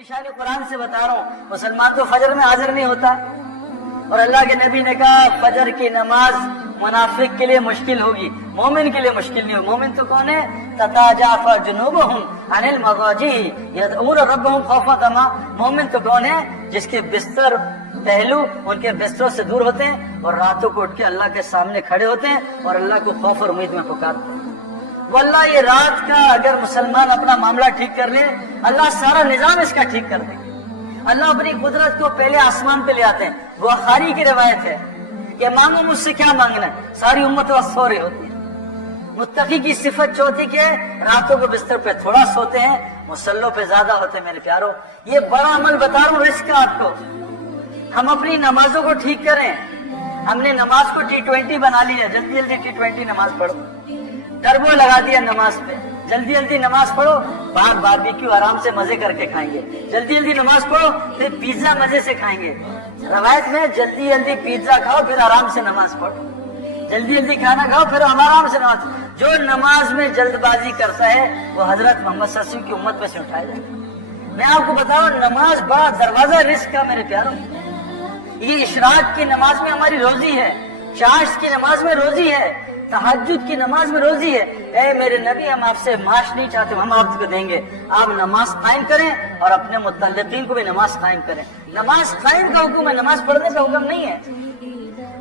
निशानी कुरान से बता रहा हूँ, मुसलमान तो फजर में हाजिर नहीं होता। और अल्लाह के नबी ने कहा फजर की नमाज मुनाफिक के लिए मुश्किल होगी, मोमिन के लिए मुश्किल नहीं होगी। मोमिन तो कौन है? तताजाफा जुनूबहुम अनिल मज़ाजी यदऊन रब्बहुम खौफन तमा। मोमिन तो कौन है? जिसके बिस्तर पहलू उनके बिस्तरों से दूर होते हैं और रातों को उठ के अल्लाह के सामने खड़े होते हैं और अल्लाह को खौफ और उम्मीद में पुकारते हैं। वल्लाह ये रात का अगर मुसलमान अपना मामला ठीक कर ले, अल्लाह सारा निजाम इसका ठीक कर दे। अल्लाह अपनी कुदरत को पहले आसमान पे ले आते हैं। बुखारी की रिवायत है कि मांगो मुझसे क्या मांगना है, सारी उम्मत वक्त सो रही होती है। मुत्तकी की सिफत चौथी के रातों को बिस्तर पे थोड़ा सोते हैं, मुसल्लों पे ज्यादा होते हैं। मेरे प्यारो, ये बड़ा अमल बता रहा हूँ रिस्क का आपको। हम अपनी नमाजों को ठीक करें। हमने नमाज को T20 बना लिया, जल्दी जल्दी T20 नमाज पढ़ो, टर्बो लगा दिया नमाज पे, जल्दी जल्दी नमाज पढ़ो, बाहर बारबेक्यू आराम से मजे करके खाएंगे। जल्दी जल्दी नमाज पढ़ो, फिर पिज्जा मजे से खाएंगे। रवायत में जल्दी जल्दी पिज्जा खाओ, फिर आराम से नमाज पढ़ो। जल्दी जल्दी खाना खाओ, फिर आराम से नमाज। जो नमाज में जल्दबाजी करता है वो हजरत मोहम्मद सल्लल्लाहु अलैहि वसल्लम की उम्मत पे से उठाया जाएगा। मैं आपको बताऊं, नमाज बड़ा दरवाजा रिस्क का मेरे प्यारों। ये इशराक की नमाज में हमारी रोजी है, चाश की नमाज में रोजी है, तहज्जुद की नमाज में रोजी है। ए मेरे नबी, हम आपसे माश नहीं चाहते, हम आपको देंगे। आप नमाज कायम करें और अपने मुतल्लिकीन को भी नमाज कायम करें। नमाज कायम का हुक्म है, नमाज पढ़ने का हुक्म नहीं है।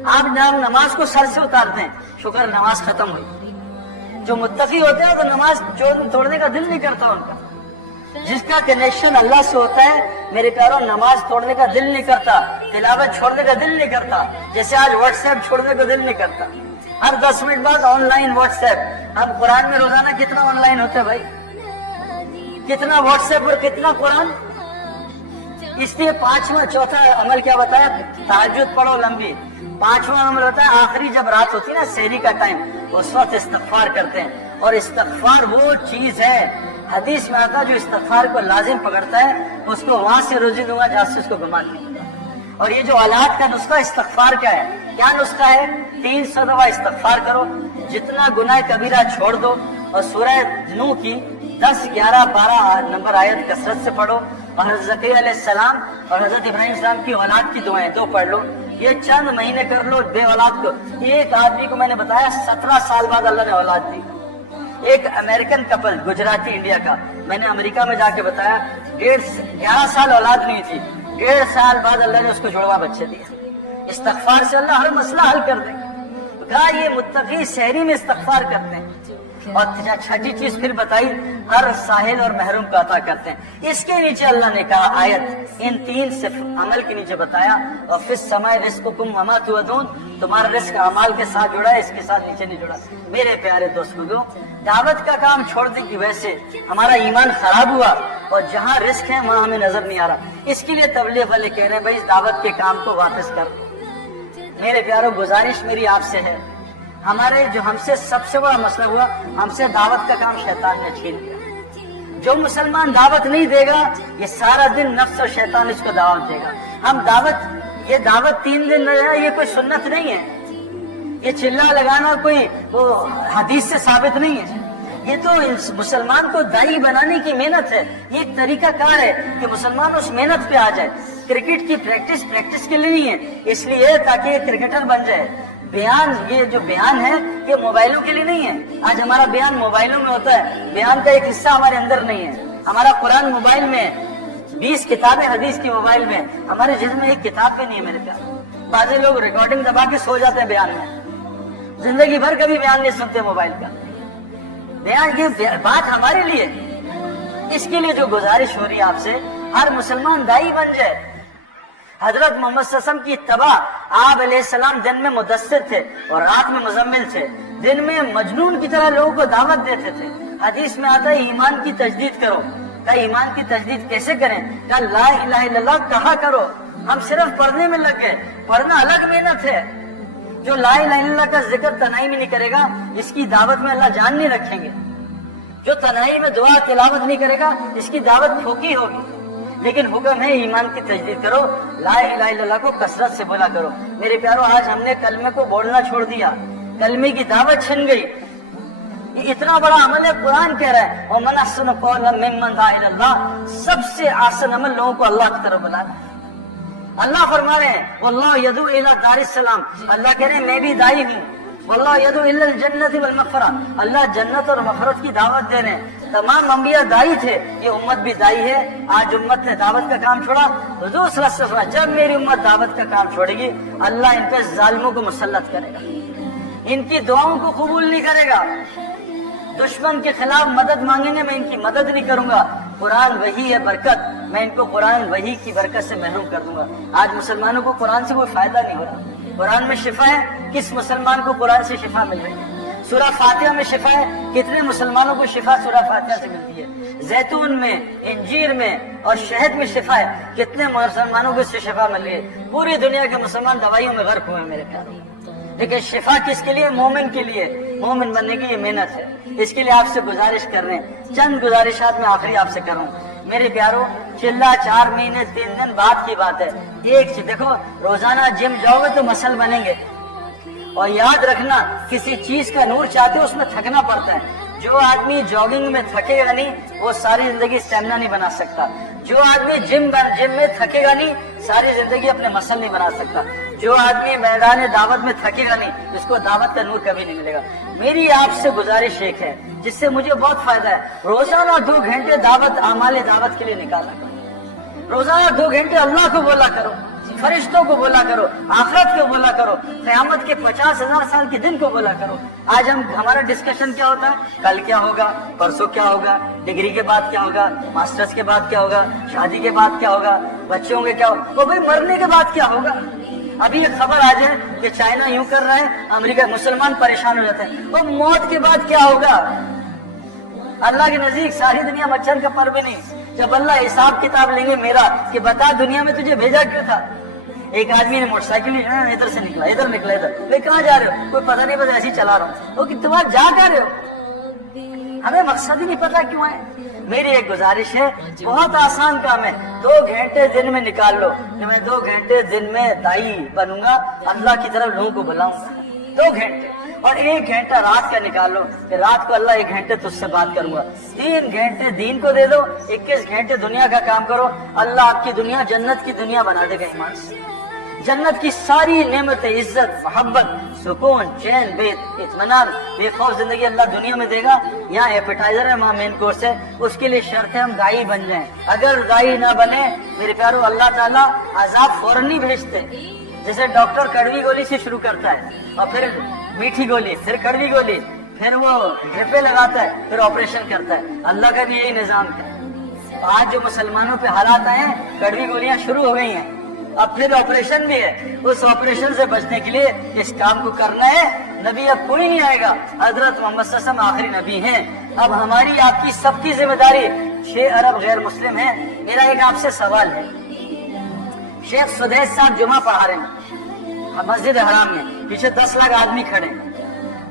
आप नमाज को सर से उतारते हैं, शुक्र नमाज खत्म हुई। जो मुत्तकी होते हैं तो नमाज तोड़ने का दिल नहीं करता उनका। जिसका कनेक्शन अल्लाह से होता है मेरे प्यारों, नमाज तोड़ने का दिल नहीं करता, तिलावत छोड़ने का दिल नहीं करता। जैसे आज व्हाट्सएप छोड़ने का दिल नहीं करता। हर 10 मिनट बाद ऑनलाइन व्हाट्सएप। अब कुरान में रोजाना कितना ऑनलाइन होता है भाई, कितना व्हाट्सएप और कितना कुरान। इसलिए चौथा अमल क्या बताया? तहज्जुद पढ़ो लंबी। 5वां अमल होता है आखिरी जब रात होती है ना, सहरी का टाइम, उस वक्त इस्तगफार करते हैं। और इस्तगफार वो चीज है, हदीस में आता है, जो इस्तगफार को लाजिम पकड़ता है उसको वहां से रोजी दूंगा जहां से उसको गुमान नहीं। और ये जो औलाद का नुस्खा इस्तगफार का है, क्या नुस्खा है? 300 दफा इस्तगफार करो, जितना गुनाह कबीरा छोड़ दो। और सूरह नूह की 10, 11, 12 नंबर आयत कसरत से पढ़ो। और हज़रत ज़करिया अलैहिस्सलाम और हज़रत इब्राहीम अलैहिस्सलाम की औलाद की दुआएं 2 पढ़ लो। ये चंद महीने कर लो बे औलाद को। एक आदमी को मैंने बताया 17 साल बाद अल्लाह ने औलाद दी। एक अमेरिकन कपल, गुजराती इंडिया का, मैंने अमेरिका में जाके बताया 11 साल औलाद नहीं थी, 1.5 साल बाद अल्लाह ने उसको जुड़वा बच्चे दिए। इस्तगफार से अल्लाह हर मसला हल कर देगा। कहा ये मुत्तकी सहरी में इस्तगफार करते हैं। और छठी चीज फिर बताई, हर साहिल और महरूम का अता करते हैं। इसके नीचे अल्लाह ने कहा आयत, इन 3 सिर्फ अमल के नीचे बताया, और फिर समय रिज़्क़ुकुम वमा तुअदून, तुम्हारा रिस्क अमाल के साथ जुड़ा है, इसके साथ नीचे नहीं जुड़ा। मेरे प्यारे दोस्तों, दावत का काम छोड़ने की वजह से हमारा ईमान खराब हुआ और जहाँ रिस्क है वहाँ हमें नजर नहीं आ रहा। इसके लिए तबलीग वाले कह रहे हैं भाई इस दावत के काम को वापस कर। मेरे प्यारों, गुजारिश मेरी आपसे है, हमारे जो हमसे सबसे बड़ा मसला हुआ, हमसे दावत का काम शैतान ने छीन लिया। जो मुसलमान दावत नहीं देगा, ये सारा दिन नफ्स और शैतान इसको दावत देगा। हम दावत, ये दावत 3 दिन रहेगा, ये कोई सुन्नत नहीं है। ये चिल्ला लगाना कोई वो हदीस से साबित नहीं है। ये तो मुसलमान को दाई बनाने की मेहनत है। ये एक तरीका कार है कि मुसलमान उस मेहनत पे आ जाए। क्रिकेट की प्रैक्टिस के लिए नहीं है, इसलिए ताकि ये क्रिकेटर बन जाए। बयान, ये जो बयान है ये मोबाइलों के लिए नहीं है। आज हमारा बयान मोबाइलों में होता है, बयान का एक हिस्सा हमारे अंदर नहीं है। हमारा कुरान मोबाइल में, 20 किताबें हदीस की मोबाइल में, हमारे जिस्म में एक किताब भी नहीं है मेरे प्यार। बाज़ लोग रिकॉर्डिंग दबा के सो जाते हैं बयान में, जिंदगी भर कभी बयान नहीं सुनते मोबाइल का। बयान की बात हमारे लिए, इसके लिए जो गुजारिश हो रही है आपसे, हर मुसलमान दाई बन जाए। हजरत मोहम्मद सल्लल्लाहु अलैहि वसल्लम की तबा, आप अलैहिस्सलाम दिन में मुदस्सिर थे और रात में मुजम्मिल थे। दिन में मजनून की तरह लोगों को दावत देते थे। हदीस में आता है ईमान की तजदीद करो। कहा ईमान की तजदीद कैसे करें? कहा ला इलाहा इल्लल्लाह कहा करो। हम सिर्फ पढ़ने में लग गए। पढ़ना अलग मेहनत है। जो ला इलाहा इल्लल्लाह का जिक्र तनाई में नहीं करेगा, इसकी दावत में अल्लाह जान नहीं रखेंगे। जो तनाई में दुआ तिलावत नहीं करेगा, इसकी दावत फोकी होगी। लेकिन हुक्म है ईमान की तजदीद करो, ला इलाहा इल्लल्लाह को कसरत से बोला करो। मेरे प्यारों, आज हमने कलमे को बोलना छोड़ दिया, कलमे की दावत छिन गई। یہ اتنا بڑا عمل ہے، قرآن کہہ رہا ہے وَمَنْ أَحْسَنُ قَوْلًا مِّمَّنْ دَعَا إِلَى اللَّهِ، سب سے آسان عمل لوگوں کو اللہ کی طرف بلانا۔ اللہ فرما رہے ہیں وَاللَّهُ يَدْعُو إِلَى دَارِ السَّلَامِ، اللہ کہہ رہے ہیں میں بھی داعی ہوں۔ وَاللَّهُ يَدْعُو إِلَى الْجَنَّةِ وَالْمَغْفِرَةِ، اللہ جنت اور مغفرت کی دعوت دے رہے ہیں۔ تمام انبیاء داعی تھے، یہ امت بھی داعی ہے۔ آج امت نے دعوت کا کام چھوڑا، حضور صلی اللہ علیہ وسلم جب میری امت دعوت کا کام چھوڑے گی اللہ ان پہ ظالموں کو مسلط کرے گا، ان کی دعاؤں کو قبول نہیں کرے گا۔ دشمن کے خلاف مدد مانگیں گے، میں ان کی مدد نہیں کروں گا۔ قرآن وحی ہے برکت، میں ان کو قرآن وحی کی برکت سے محروم کر دوں گا۔ آج مسلمانوں کو قرآن سے کوئی فائدہ نہیں ہو رہا۔ قرآن میں شفا ہے، کس مسلمان کو قرآن سے شفا مل رہی ہے؟ سورہ فاتحہ میں شفا ہے، کتنے مسلمانوں کو شفا سورہ فاتحہ سے ملتی ہے؟ زیتون میں، انجیر میں اور شہد میں شفا ہے، کتنے مسلمانوں کو اس سے شفا مل رہی ہے؟ پوری دنیا کے مسلمان دوائیوں میں غرق ہوئے ہیں میرے پیاروں۔ لیکن شفا کس کے لیے؟ مومن کے لیے۔ مومن بننے کی یہ محنت ہے، اس کے لیے آپ سے گزارش کر رہے ہیں۔ چند گزارشات میں آخری آپ سے کروں میرے پیاروں۔ چلا 4 مہینے 3 دن بعد کی بات ہے۔ ایک چیز دیکھو، روزانہ جم جاؤ گے تو مسل بنیں گے، اور یاد رکھنا کسی چیز کا نور چاہتے ہو اس میں تھکنا پڑتا ہے۔ جو آدمی جاگنگ میں تھکے گا نہیں وہ ساری زندگی اسٹیمنا نہیں بنا سکتا۔ جو آدمی جم میں تھکے گا نہیں ساری زندگی اپنے مسل نہیں بنا سکتا۔ جو آدمی میدان دعوت میں تھکے گا نہیں اس کو دعوت کا نور کبھی نہیں ملے گا۔ میری آپ سے گزارش ایک ہے جس سے مجھے بہت فائدہ ہے، روزانہ 2 گھنٹے دعوت اعمال دعوت کے لیے نکالا کرو۔ روزانہ 2 گھنٹے اللہ کو بولا کرو، فرشتوں کو بولا کرو، آخرت کو بولا کرو، قیامت کے 50,000 سال کے دن کو بولا کرو۔ آج ہمارا ڈسکشن کیا ہوتا ہے؟ کل کیا ہوگا، پرسوں کیا ہوگا، ڈگری کے بعد کیا ہوگا، ماسٹرز کے بعد کیا ہوگا، شادی کے بعد کیا ہوگا، بچوں کے کیا ہوگا، وہ بھائی مرنے کے بعد کیا ہوگا۔ ابھی ایک خبر آ جائے کہ چائنا یوں کر رہا ہے، امریکہ مسلمان پریشان ہو جاتے ہیں، وہ موت کے بعد کیا ہوگا؟ اللہ کے نزدیک ساری دنیا مچھر کا پر بھی نہیں۔ جب اللہ حساب کتاب لیں گے میرا کہ بتا دنیا میں تجھے بھیجا کیوں تھا؟ ایک آدمی نے موٹر سائیکل ادھر سے نکلا، ادھر کہاں جا رہے ہو؟ کوئی پتہ نہیں، بس ایسے ہی چلا رہا ہوں۔ وہ کہ تمہارا جا کر رہے ہو؟ ہمیں مقصد ہی نہیں پتا کیوں ہے۔ میری ایک گزارش ہے، بہت آسان کام ہے، 2 گھنٹے دن میں نکال لو کہ میں 2 گھنٹے دن میں دائی بنوں گا، اللہ کی طرف لوگوں کو بلاؤں گا 2 گھنٹے، اور 1 گھنٹہ رات کا نکال لو کہ رات کو اللہ 1 گھنٹے تجھ سے بات کروں گا۔ 3 گھنٹے دین کو دے دو، 21 گھنٹے دنیا کا کام کرو، اللہ آپ کی دنیا جنت کی دنیا بنا دے گا۔ ایمان سے جنت کی ساری نعمتیں، عزت، محبت، سکون، چین، بے اطمینان، بے خوف زندگی اللہ دنیا میں دے گا۔ یہاں ایپیٹائزر ہے، وہاں مین کورس ہے، اس کے لیے شرط ہے ہم دائی بن جائیں۔ اگر دائی نہ بنے میرے پیارو اللہ تعالیٰ عذاب فوراً نہیں بھیجتے۔ جیسے ڈاکٹر کڑوی گولی سے شروع کرتا ہے اور پھر میٹھی گولی، پھر کڑوی گولی، پھر وہ ڈرپیں لگاتا ہے، پھر آپریشن کرتا ہے۔ اللہ کا بھی یہی نظام ہے۔ آج جو مسلمانوں پہ حالات آئے ہیں، کڑوی گولیاں شروع ہو گئی ہیں، اب پھر آپریشن بھی ہے۔ اس آپریشن سے بچنے کے لیے اس کام کو کرنا ہے۔ نبی اب کوئی نہیں آئے گا، حضرت محمد صلی اللہ علیہ وسلم آخری نبی ہیں۔ اب ہماری آپ کی سب کی ذمہ داری، 6 ارب غیر مسلم ہیں۔ میرا ایک آپ سے سوال ہے، شیخ سدیس صاحب جمعہ پڑھا رہے ہیں مسجد حرام میں، پیچھے 10 لاکھ آدمی کھڑے ہیں،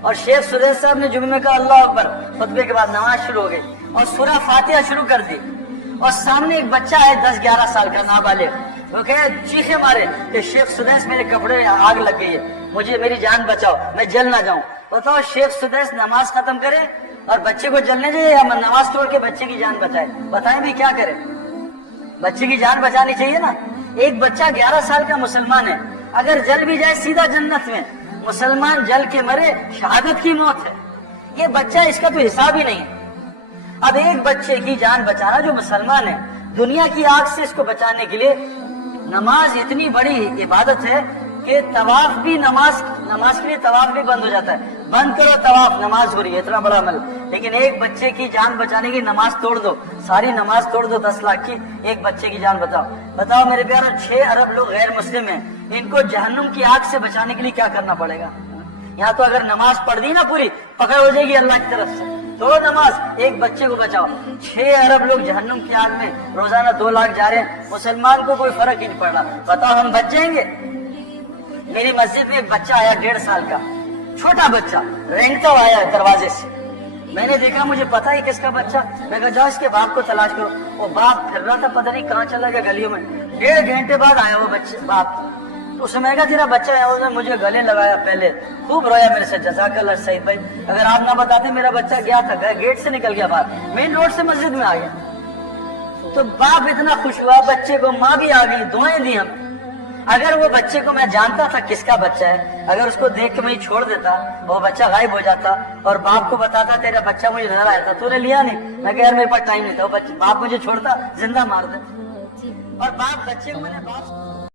اور شیخ سدیس صاحب نے جمعے میں کہا اللہ اکبر، خطبے کے بعد نماز شروع ہو گئی اور سورہ فاتحہ شروع کر دی، اور سامنے ایک بچہ ہے 10-11 سال کا نابالغ، وہ کہے چیخے مارے کہ شیخ سدیس میرے کپڑے آگ لگ گئی ہے، مجھے میری جان بچاؤ، میں جل نہ جاؤں۔ بتاؤ شیخ سدیس نماز ختم کرے اور بچے کو جلنے دے یا نماز توڑ کے بچے کی جان بچائے؟ بتائیں بھی کیا کرے؟ بچے کی جان بچانی چاہیے نا۔ ایک بچہ 11 سال کا مسلمان ہے، اگر جل بھی جائے سیدھا جنت میں، مسلمان جل کے مرے شہادت کی موت ہے۔ یہ بچہ اس کا تو حساب ہی نہیں ہے۔ اب ایک بچے کی جان بچانا جو مسلمان ہے، دنیا کی آگ سے اس کو بچانے کے لیے نماز اتنی بڑی عبادت ہے کہ طواف بھی نماز کے لیے طواف بھی بند ہو جاتا ہے، بند کرو طواف، نماز ہو رہی ہے، اتنا بڑا عمل۔ لیکن ایک بچے کی جان بچانے کی نماز توڑ دو، ساری نماز توڑ دو 10 لاکھ کی، ایک بچے کی جان بتاؤ میرے پیارو، 6 ارب لوگ غیر مسلم ہیں، ان کو جہنم کی آگ سے بچانے کے لیے کیا کرنا پڑے گا؟ یہاں تو اگر نماز پڑھ دی نا پوری، پکڑ ہو جائے گی اللہ کی طرف سے، تو نماز، ایک بچے کو بچاؤ۔ 6 ارب لوگ جہنم کی آگ میں روزانہ 2 لاکھ جا رہے ہیں، مسلمان کو کوئی فرق ہی نہیں پڑ رہا، بتاؤ ہم بچ جائیں گے؟ میری مسجد میں ایک بچہ آیا 1.5 سال کا، چھوٹا بچہ رینگتا ہوا آیا دروازے سے، میں نے دیکھا، مجھے پتا ہی کس کا بچہ، میں کہا جاؤ اس کے باپ کو تلاش کرو۔ وہ باپ پھر رہا تھا، پتہ نہیں کہاں چلا گیا گلیوں میں۔ 1.5 گھنٹے بعد آیا وہ بچہ باپ، उसने मैं कहा तेरा बच्चा है, उसने मुझे गले लगाया, पहले खूब रोया मेरे से, जज़ाकल्लाह सईद भाई, अगर आप ना बताते मेरा बच्चा गया था, गेट से निकल गया बाहर, मेन रोड से मस्जिद में आ गया। तो बाप इतना खुश हुआ, बच्चे को माँ भी आ गई, दुआएं दी हम। अगर वो बच्चे को मैं जानता था किसका बच्चा है, अगर उसको देख के मैं छोड़ देता, वो बच्चा गायब हो जाता और बाप को बताता तेरा बच्चा मुझे नजर आया था, तूने लिया नहीं, मैं कह यार मेरे पास टाइम नहीं था, वो बाप मुझे छोड़ता, जिंदा मार दे। और बाप बच्चे को मैंने बाप